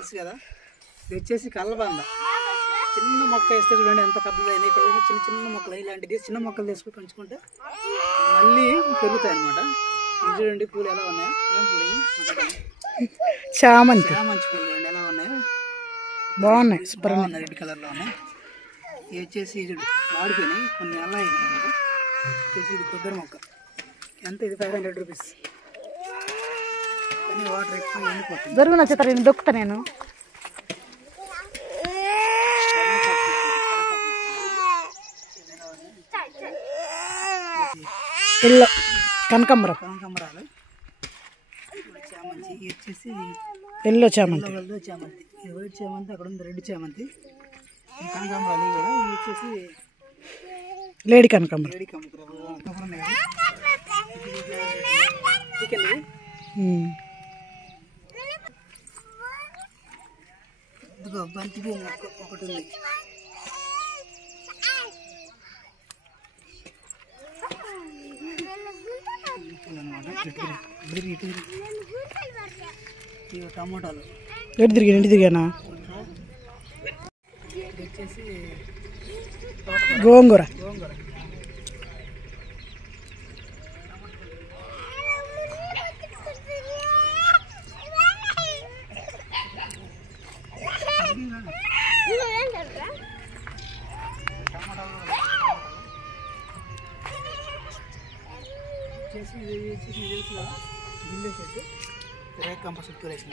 తెలుసు కదా. ఇది వచ్చేసి కళ్ళబంద. చిన్న మొక్క వేస్తే చూడండి ఎంత పెద్దదైంది. ఇక్కడ చిన్న చిన్న మొక్కలు ఇలాంటిది చిన్న మొక్కలు తీసుకుని పెంచుకుంటే మళ్ళీ పెరుగుతాయి అనమాట. ఇది చూడండి పూలు ఎలా ఉన్నాయో. ఏం పూలు? చామంతి. చామంతి పూలు చూడండి ఎలా ఉన్నాయో. బాగున్నాయి, సూపర్ ఉన్నాయి, రెడ్ కలర్లో ఉన్నాయి. ఇది వచ్చేసి చూడు వాడిపోయినాయి, కొన్ని నెల అయింది అనమాట. వచ్చేసి ఇది కొబ్బరి మొక్క. ఎంత? ఇది 500 రూపీస్. కానీ వాటర్ ఎక్కువ ఎండిపోతుంది. దొరుకు నచ్చుతారు, నేను దొక్కుతా. నేను ఎల్లో కనకాంబరం. కనకాంబరాలు, చామంతి. ఇది వచ్చేసి ఎల్లో చామంతి. చామంతి. ఇది వైట్ చామంతి, అక్కడ ఉంది రెడ్ చామంతి. కనకాంబరాలు ఇవి కూడా. ఇది వచ్చేసి లేడీ కనకాంబరం. లేడీ కనకాంబరాలు. ఇదిగో బంతి పువ్వు మొక్క ఒకటి ఉంది. ఇవి టమోటాలు. ఎటు తిరిగి ఇంటి తిరిగానా? వచ్చేసి గోంగూర. గోంగూర. వచ్చేసి ఇది వచ్చేసి తెలుసు కదా, బిల్లు చెట్టు. రేక్ కంప చుట్టూ వేసిన.